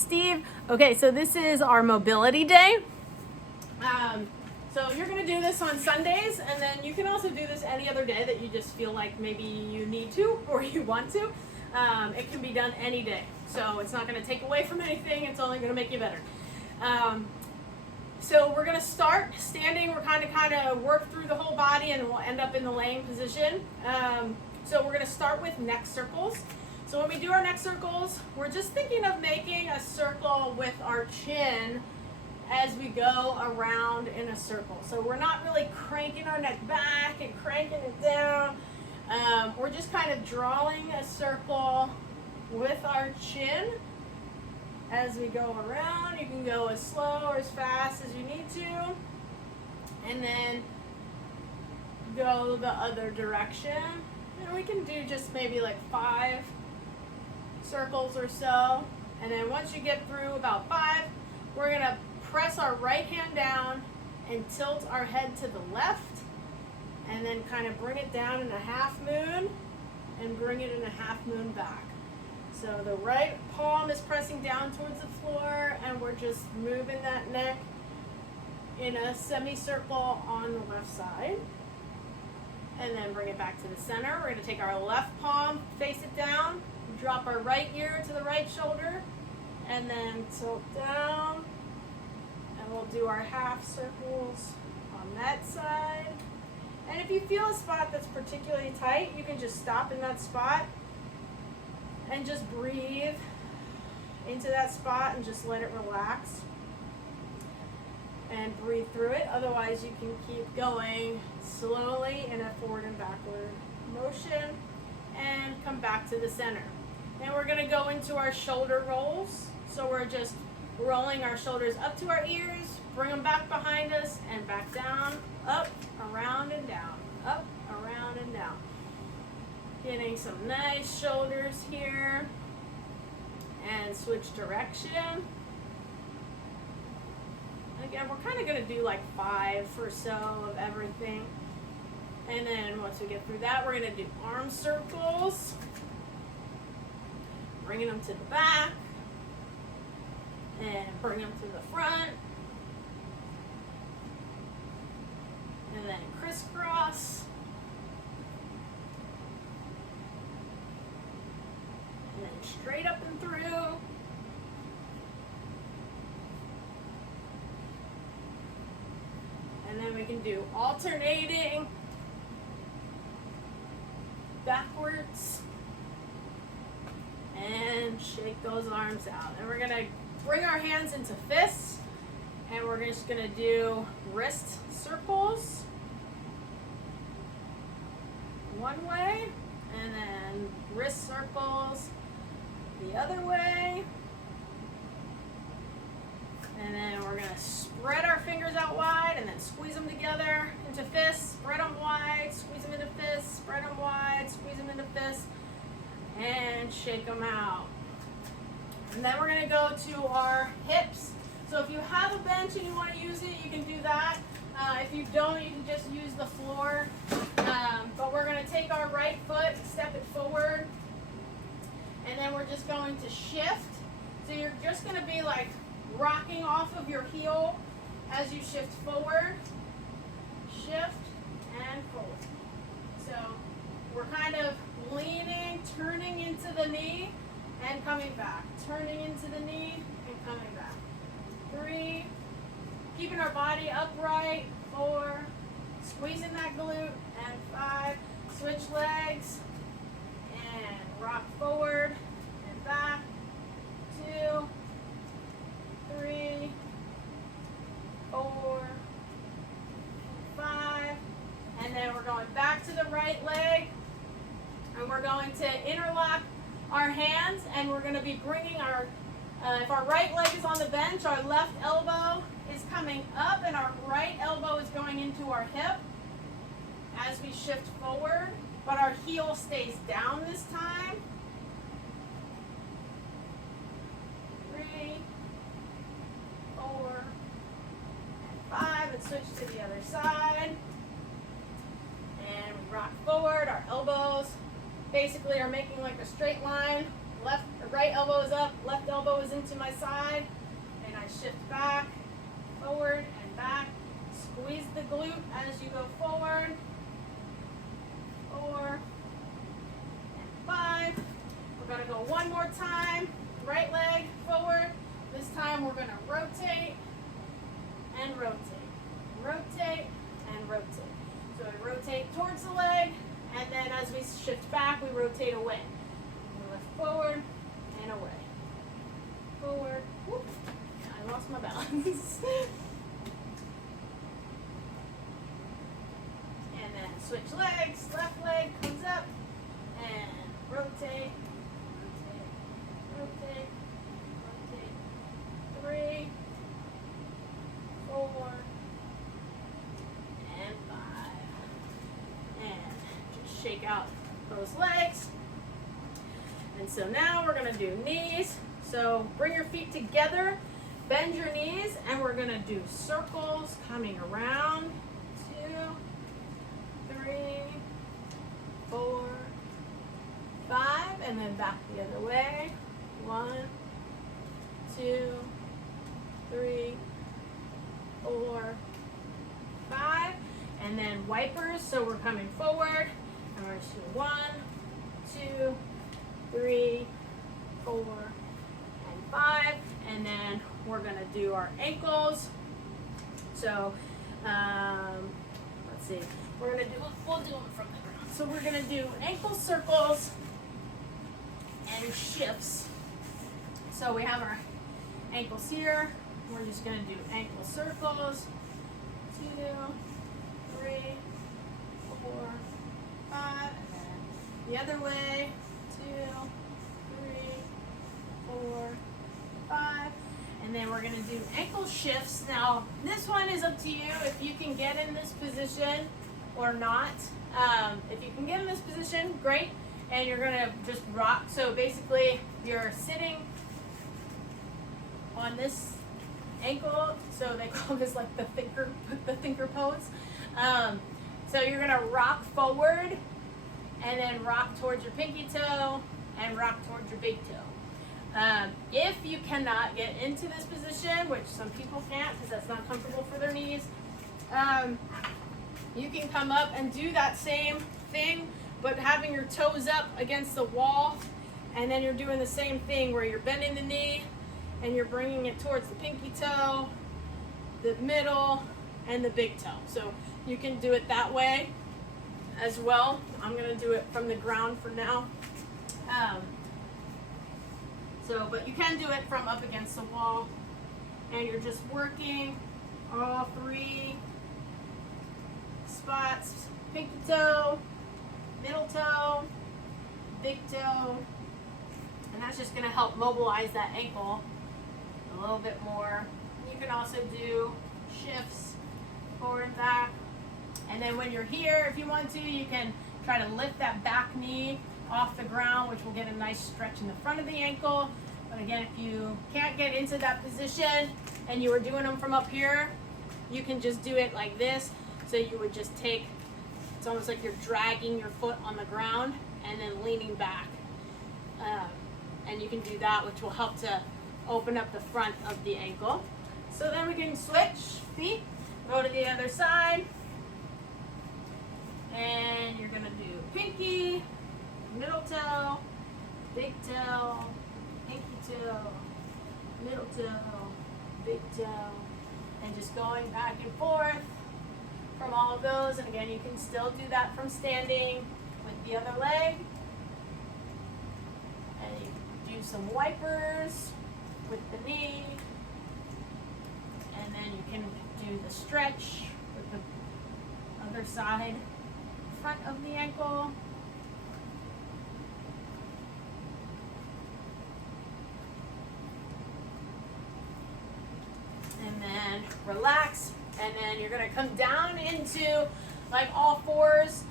Steve. Okay, so this is our mobility day. So you're going to do this on Sundays, and then you can also do this any other day that you just feel like maybe you need to or you want to. It can be done any day, so it's not going to take away from anything. It's only going to make you better. So we're going to start standing. We're kind of work through the whole body, and we'll end up in the laying position. So we're going to start with neck circles. So when we do our neck circles, we're just thinking of making a circle with our chin as we go around in a circle. So we're not really cranking our neck back and cranking it down. We're just kind of drawing a circle with our chin as we go around. You can go as slow or as fast as you need to. And then go the other direction. And we can do just maybe like 5 circles or so. And then once you get through about 5, we're going to press our right hand down and tilt our head to the left, and then kind of bring it down in a half moon and bring it in a half moon back. So the right palm is pressing down towards the floor, and we're just moving that neck in a semicircle on the left side. And then bring it back to the center. We're going to take our left palm, face it down, drop our right ear to the right shoulder, and then tilt down. And we'll do our half circles on that side. And if you feel a spot that's particularly tight, you can just stop in that spot and just breathe into that spot and just let it relax. And breathe through it. Otherwise, you can keep going slowly in a forward and backward motion and come back to the center. Then we're going to go into our shoulder rolls. So we're just rolling our shoulders up to our ears, bring them back behind us, and back down, up, around, and down, up, around, and down. Getting some nice shoulders here. And switch direction. Again, we're kind of going to do like 5 or so of everything. And then once we get through that, we're going to do arm circles. Bringing them to the back. And bring them to the front. And then crisscross. And then straight up and through. And then we can do alternating backwards and shake those arms out. And we're going to bring our hands into fists, and we're just going to do wrist circles one way, and then wrist circles the other way. And then we're going to spread our fingers out wide and then squeeze them together into fists. Spread them wide, squeeze them into fists. Spread them wide, squeeze them into fists. And shake them out. And then we're going to go to our hips. So if you have a bench and you want to use it, you can do that. If you don't, you can just use the floor. But we're going to take our right foot, step it forward. And then we're just going to shift. So you're just going to be like rocking off of your heel as you shift forward, shift, and forward. So we're kind of leaning, turning into the knee, and coming back. Turning into the knee, and coming back. 3, keeping our body upright. 4, squeezing that glute, and 5, switch legs, and rock forward, and back. 2, 3, 4, 5, and then we're going back to the right leg, and we're going to interlock our hands, and we're going to be bringing our, if our right leg is on the bench, our left elbow is coming up, and our right elbow is going into our hip as we shift forward, but our heel stays down this time. 3, 4, and 5, and switch to the other side. And we rock forward. Our elbows basically are making like a straight line, left or right elbow is up, left elbow is into my side, and I shift back, forward, and back. Squeeze the glute as you go forward. 4 and 5. We're going to go one more time. Right leg forward. This time we're going to rotate and rotate. Rotate and rotate. So we rotate towards the leg, and then as we shift back, we rotate away. We lift forward and away. Forward. Whoop. I lost my balance. And then switch legs. Left leg comes up and rotate. Rotate. Rotate. 3, 4, and 5. And just shake out those legs. And so now we're going to do knees. So bring your feet together, bend your knees, and we're going to do circles coming around. 2, 3, 4, 5, and then back the other way. 1, 2, 3, 4, 5, and then wipers. So we're coming forward, and we're just doing 1, 2, 3, 4, and 5, and then we're gonna do our ankles. So let's see. We'll do them from the ground. So we're gonna do ankle circles and shifts. So we have our ankles here. We're just going to do ankle circles. 2, 3, 4, 5. And then the other way. 2, 3, 4, 5. And then we're going to do ankle shifts. Now, this one is up to you if you can get in this position or not. If you can get in this position, great. And you're going to just rock. So basically, you're sitting on this ankle, so they call this like the thinker pose. So you're gonna rock forward and then rock towards your pinky toe and rock towards your big toe. If you cannot get into this position, which some people can't because that's not comfortable for their knees, you can come up and do that same thing, but having your toes up against the wall, and then you're doing the same thing where you're bending the knee and you're bringing it towards the pinky toe, the middle, and the big toe. So you can do it that way as well. I'm gonna do it from the ground for now. But you can do it from up against the wall, and you're just working all 3 spots: pinky toe, middle toe, big toe, and that's just gonna help mobilize that ankle a little bit more. You can also do shifts forward and back. And then when you're here, if you want to, you can try to lift that back knee off the ground, which will get a nice stretch in the front of the ankle. But again, if you can't get into that position and you were doing them from up here, you can just do it like this. So you would just take, it's almost like you're dragging your foot on the ground and then leaning back. And you can do that, which will help to open up the front of the ankle. So then we can switch feet, go to the other side, and you're gonna do pinky, middle toe, big toe, pinky toe, middle toe, big toe, and just going back and forth from all of those. And again, you can still do that from standing with the other leg. And you can do some wipers with the knee, and then you can do the stretch with the other side, front of the ankle. And then relax, and then you're gonna come down into like all 4s.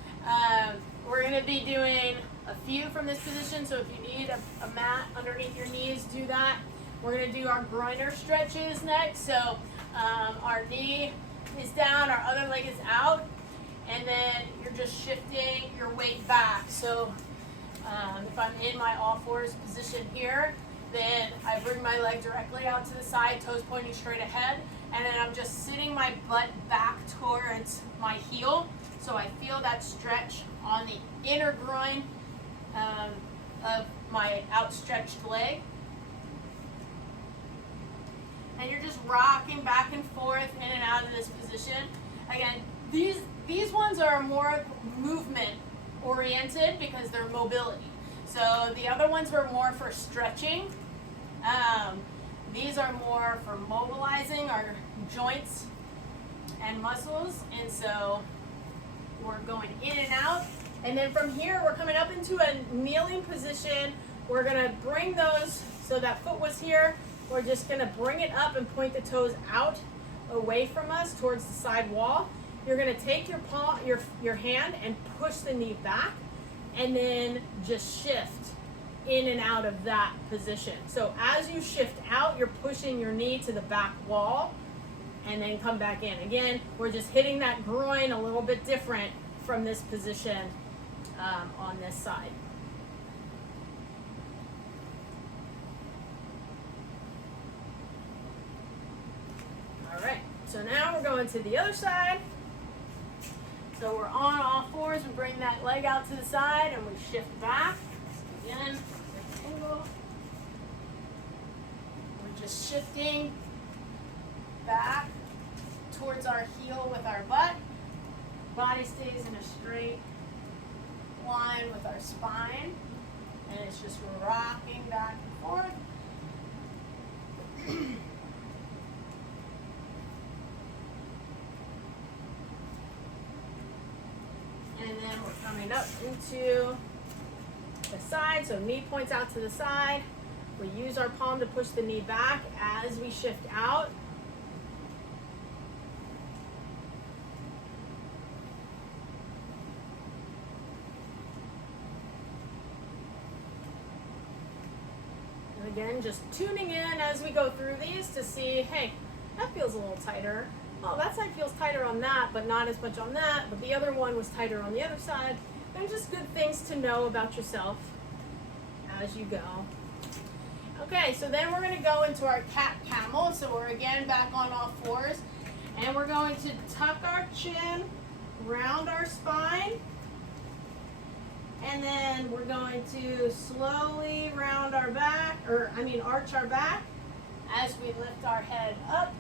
We're gonna be doing a few from this position, so if you need a mat underneath your knees, do that. We're gonna do our groiner stretches next. So our knee is down, our other leg is out, and then you're just shifting your weight back. So If I'm in my all fours position here, then I bring my leg directly out to the side, toes pointing straight ahead, and then I'm just sitting my butt back towards my heel, so I feel that stretch on the inner groin of my outstretched leg. And you're just rocking back and forth in and out of this position. Again, these ones are more movement oriented because they're mobility. So the other ones were more for stretching. These are more for mobilizing our joints and muscles. And so we're going in and out. And then from here, we're coming up into a kneeling position. We're gonna bring those, so that foot was here. We're just gonna bring it up and point the toes out away from us towards the side wall. You're gonna take your palm, your hand and push the knee back, and then just shift in and out of that position. So as you shift out, you're pushing your knee to the back wall and then come back in. Again, we're just hitting that groin a little bit different from this position on this side. All right, so now we're going to the other side. So we're on all fours, we bring that leg out to the side and we shift back. So again, angle. We're just shifting back towards our heel with our butt. Body stays in a straight line with our spine, and it's just rocking back and forth. And then we're coming up into the side, so knee points out to the side. We use our palm to push the knee back as we shift out. And again, just tuning in as we go through these to see, hey, that feels a little tighter. Oh, that side feels tighter on that, but not as much on that. But the other one was tighter on the other side. They're just good things to know about yourself as you go. Okay, so then we're going to go into our cat camel. So we're again back on all fours. And we're going to tuck our chin, round our spine. And then we're going to slowly round our back, arch our back as we lift our head up.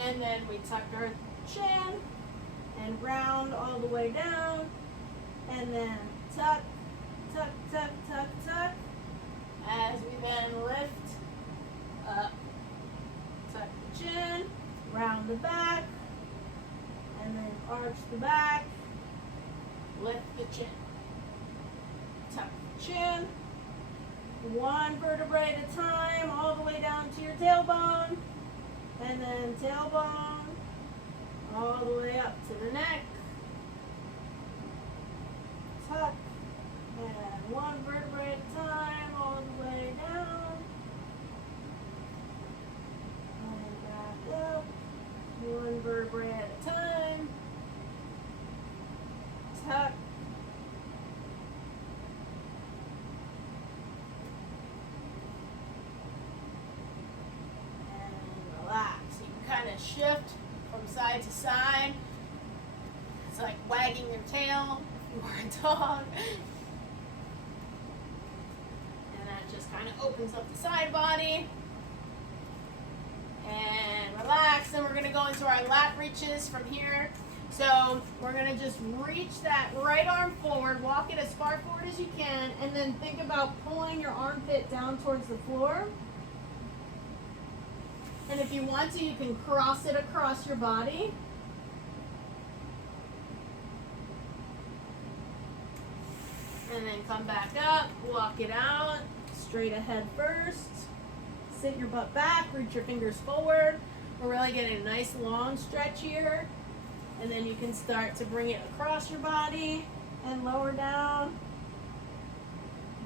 And then we tuck our chin and round all the way down. And then tuck, tuck, tuck, tuck, tuck. As we then lift up, tuck the chin, round the back, and then arch the back, lift the chin. Tuck the chin, one vertebrae at a time, all the way down to your tailbone. And then tailbone, all the way up to the neck. Tuck, and one vertebrae at a time, all the way down. And back up, one vertebrae at a time. Tuck. Shift from side to side. It's like wagging your tail if you were a dog. And that just kind of opens up the side body. And relax. Then we're going to go into our lat reaches from here. So we're going to just reach that right arm forward, walk it as far forward as you can, and then think about pulling your armpit down towards the floor. And if you want to, you can cross it across your body. And then come back up, walk it out, straight ahead first. Sit your butt back, reach your fingers forward. We're really getting a nice long stretch here. And then you can start to bring it across your body and lower down.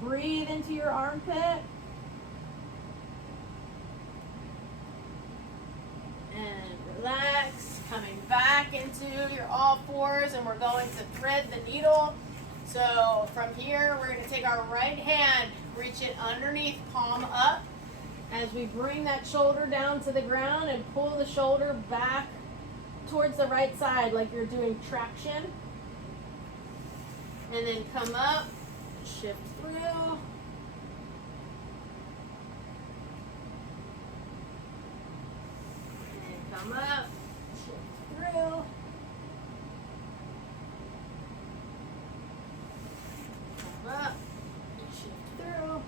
Breathe into your armpit. And relax, coming back into your all fours, and we're going to thread the needle So from here, we're going to take our right hand, reach it underneath, palm up, as we bring that shoulder down to the ground and pull the shoulder back towards the right side like you're doing traction. And then come up, shift through. And come up, shift through. Come up, shift through.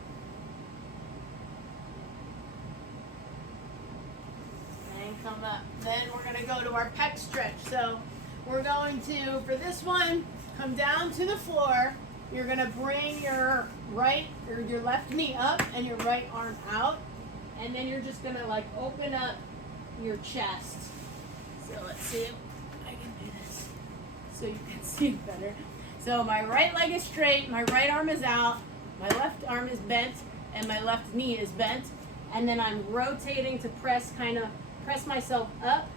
And come up. Then we're going to go to our pec stretch. So we're going to, for this one, come down to the floor. You're going to bring your right or your left knee up and your right arm out. And then you're just going to like open up your chest. So let's see if I can do this so you can see it better. So my right leg is straight, my right arm is out, my left arm is bent, and my left knee is bent. And then I'm rotating to press myself up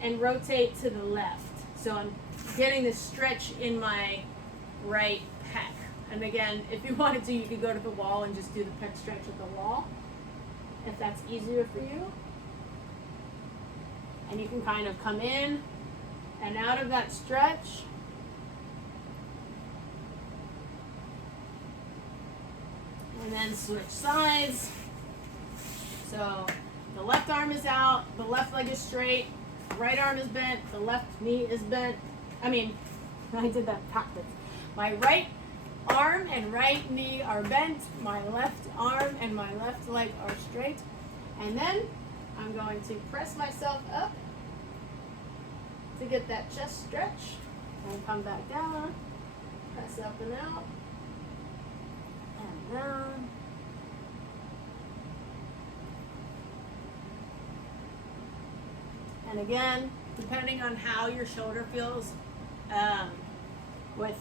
and rotate to the left. So I'm getting this stretch in my right pec. And again, if you wanted to, you could go to the wall and just do the pec stretch at the wall, if that's easier for you. And you can kind of come in and out of that stretch. And then switch sides. So the left arm is out, the left leg is straight, right arm is bent, the left knee is bent. I did that backwards. My right arm and right knee are bent, my left arm and my left leg are straight. And then I'm going to press myself up to get that chest stretch and come back down, press up and out, and down. And again, depending on how your shoulder feels with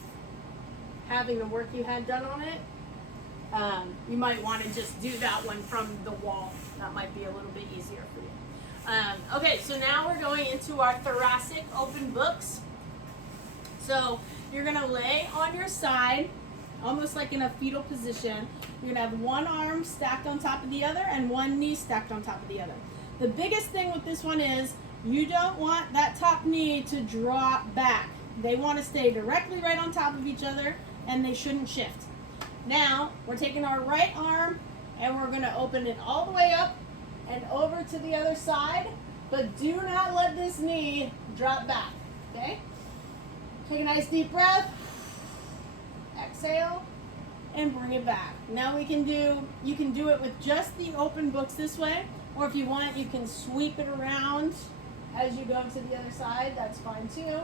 having the work you had done on it, you might want to just do that one from the wall. That might be a little bit easier for you. Okay, so now we're going into our thoracic open books. So you're going to lay on your side, almost like in a fetal position. You're going to have one arm stacked on top of the other and one knee stacked on top of the other. The biggest thing with this one is you don't want that top knee to drop back. They want to stay directly right on top of each other, and they shouldn't shift. Now, we're taking our right arm, and we're going to open it all the way up and over to the other side, but do not let this knee drop back, okay? Take a nice deep breath, exhale, and bring it back. Now you can do it with just the open books this way, or if you want, you can sweep it around as you go to the other side. That's fine too.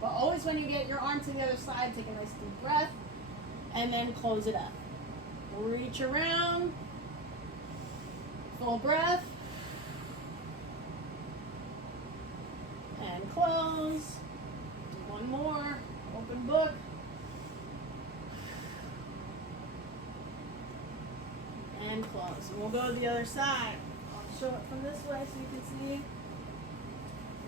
But always when you get your arm to the other side, take a nice deep breath and then close it up. Reach around, full breath, and close. Do one more, open book. And close. And we'll go to the other side. I'll show it from this way so you can see.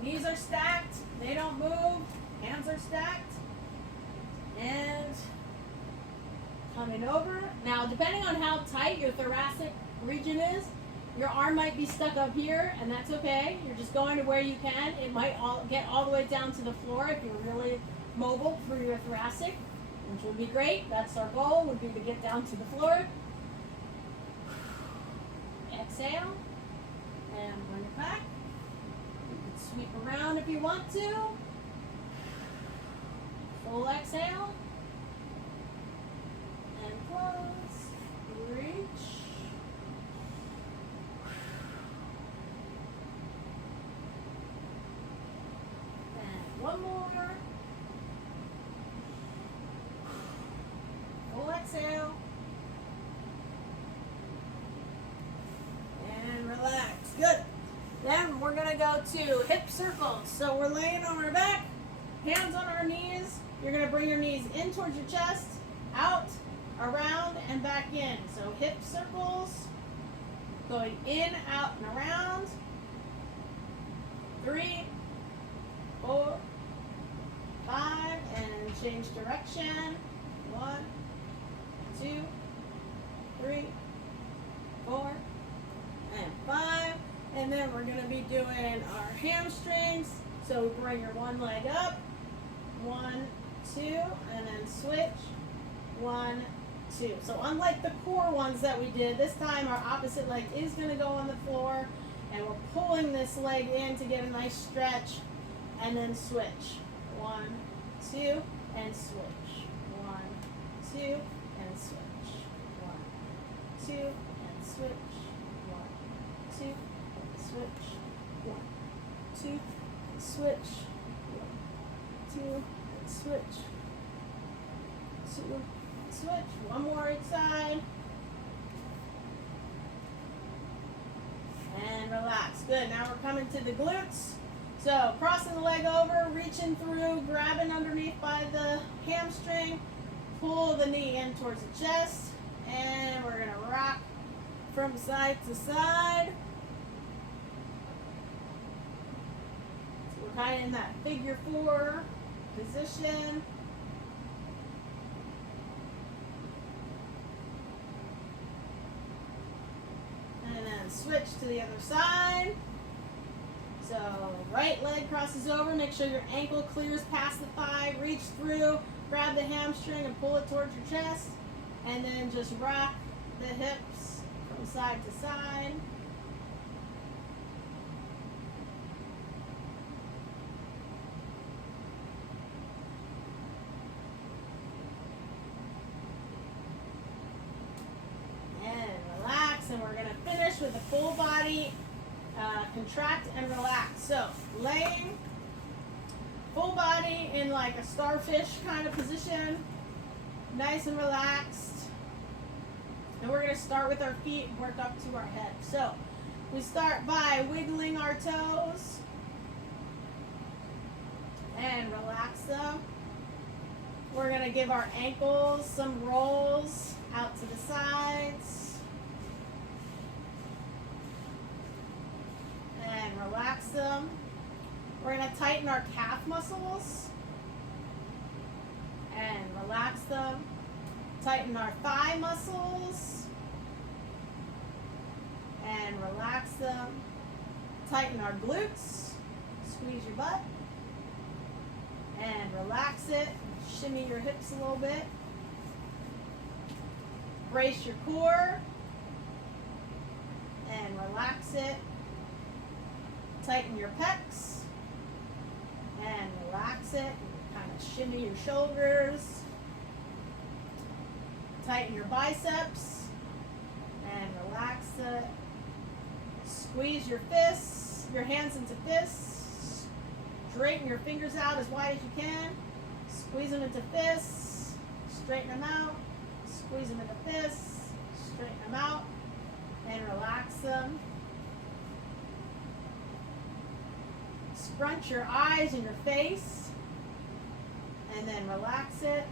Knees are stacked, they don't move, hands are stacked. And coming over. Now, depending on how tight your thoracic region is, your arm might be stuck up here, and that's okay. You're just going to where you can. It might get all the way down to the floor if you're really mobile for your thoracic, which would be great. That's our goal, would be to get down to the floor. Exhale, and bring it back. You can sweep around if you want to. Full exhale. And close. Reach. And one more. Full exhale. And relax. Good. Then we're going to go to hip circles. So we're laying on our back, hands on our knees. You're going to bring your knees in towards your chest, out, around, and back in. So hip circles, going in, out, and around. 3, 4, 5, 5, and change direction. 1, 2, 3, 4, and 5. And then we're going to be doing our hamstrings. So bring your one leg up, 1, 2, and then switch, 1, 2. So unlike the core ones that we did, this time our opposite leg is going to go on the floor, and we're pulling this leg in to get a nice stretch, and then switch, 1, 2, and switch, 1, 2, and switch, 1, 2, and switch, 1, 2, and switch, 1, 2, and switch, 1, 2, and switch, 2, and switch. One more each side. And relax. Good. Now we're coming to the glutes. So crossing the leg over, reaching through, grabbing underneath by the hamstring, pull the knee in towards the chest, and we're going to rock from side to side. So we're kind of in that figure 4 position. And then switch to the other side. So right leg crosses over, make sure your ankle clears past the thigh, reach through, grab the hamstring and pull it towards your chest, and then just rock the hips from side to side. And relax, and we're going to finish with a full body contract and relax. So laying full body in like a starfish kind of position, nice and relaxed. And we're going to start with our feet and work up to our head. So we start by wiggling our toes and relax them. We're going to give our ankles some rolls out to the sides. And relax them. We're going to tighten our calf muscles and relax them. Tighten our thigh muscles and relax them. Tighten our glutes. Squeeze your butt and relax it. Shimmy your hips a little bit. Brace your core and relax it. Tighten your pecs and relax it. Kind of shimmy your shoulders. Tighten your biceps and relax it. Squeeze your fists, your hands into fists. Straighten your fingers out as wide as you can. Squeeze them into fists. Straighten them out. Squeeze them into fists. Straighten them out. And relax them. Scrunch your eyes and your face, and then relax it.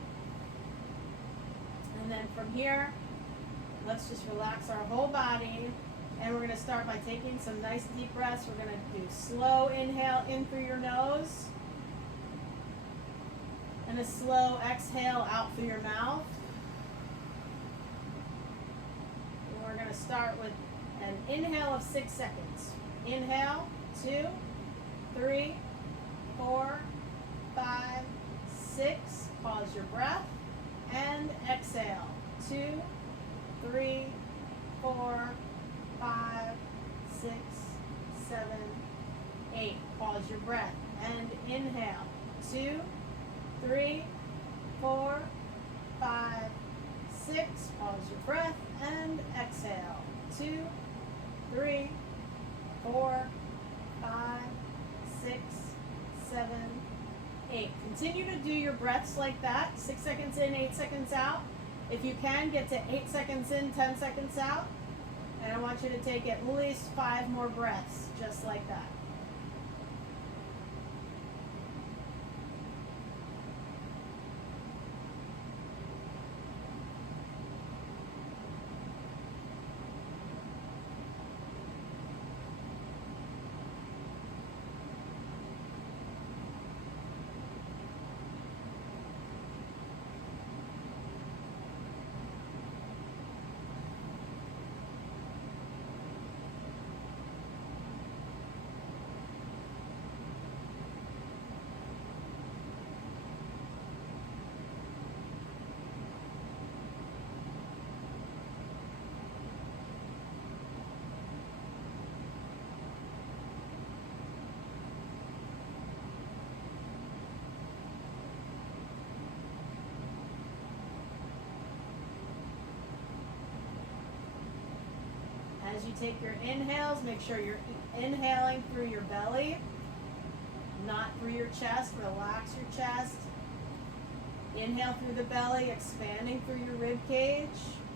And then from here, let's just relax our whole body. And we're going to start by taking some nice deep breaths. We're going to do slow inhale in through your nose, and a slow exhale out through your mouth. And we're going to start with an inhale of 6 seconds. Inhale, 2, 3, 4, 5, 6. Pause your breath and exhale. 2, 3, 4, 5, 6, 7, 8. Pause your breath and inhale. 2, 3, 4, 5, 6. Pause your breath and exhale. 2, 3, 4, 5, 6, 7, 8. Continue to do your breaths like that. 6 seconds in, 8 seconds out. If you can, get to 8 seconds in, 10 seconds out. And I want you to take at least 5 more breaths, just like that. As you take your inhales, make sure you're inhaling through your belly, not through your chest. Relax your chest. Inhale through the belly, expanding through your rib cage.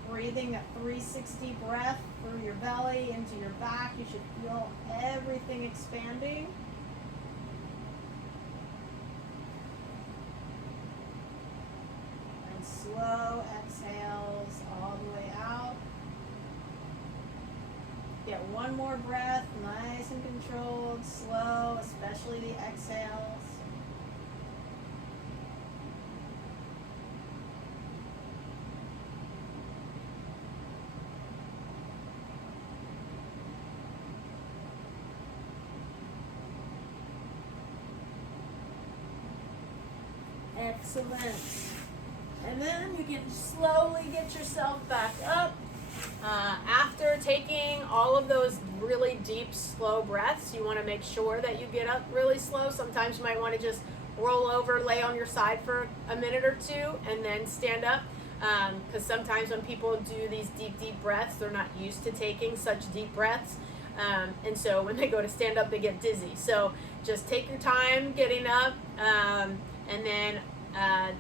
Breathing a 360 breath through your belly into your back. You should feel everything expanding. And slow exhales all the way out. Get one more breath, nice and controlled, slow, especially the exhales. Excellent. And then you can slowly get yourself back up. After taking all of those really deep, slow breaths, you want to make sure that you get up really slow. Sometimes you might want to just roll over, lay on your side for a minute or two, and then stand up. Because sometimes when people do these deep, deep breaths, they're not used to taking such deep breaths. And so when they go to stand up, they get dizzy. So just take your time getting up, and then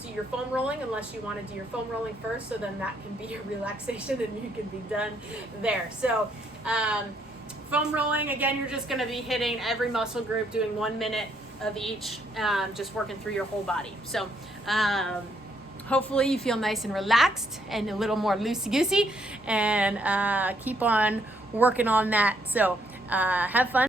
do your foam rolling, unless you want to do your foam rolling first, so then that can be your relaxation and you can be done there. So foam rolling, again, you're just going to be hitting every muscle group, doing 1 minute of each, just working through your whole body. So hopefully you feel nice and relaxed and a little more loosey-goosey, and keep on working on that. So have fun.